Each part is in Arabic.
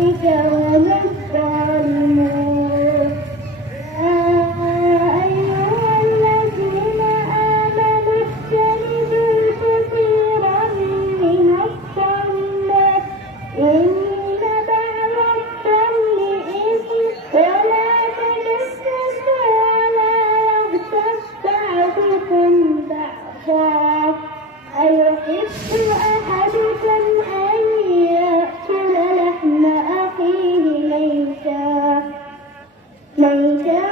أولئك هم الظالمون. يا أيها الذين آمنوا اجتنبوا كثيرا من الظن إن بعض الظن إثم ولا تجسسوا ولا يغتب بعضكم بعضا أيحب أحدكم أن يأكل لحم أخيه ميتا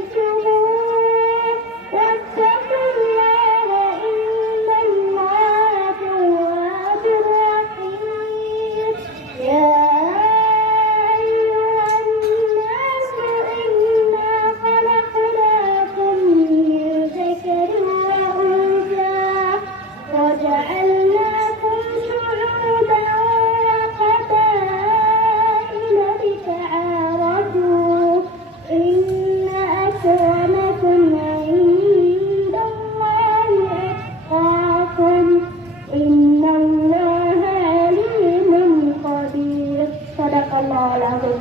فكرهتموه واتقوا الله إن الله تواب رحيم. يا أيها الناس إنا خلقناكم من ذكر وأنثى وجعلناكم شعوبا وقبائل لتعارفوا إن أكرمكم عند الله أتقاكم إن الله عليم خبير. صدق الله العظيم.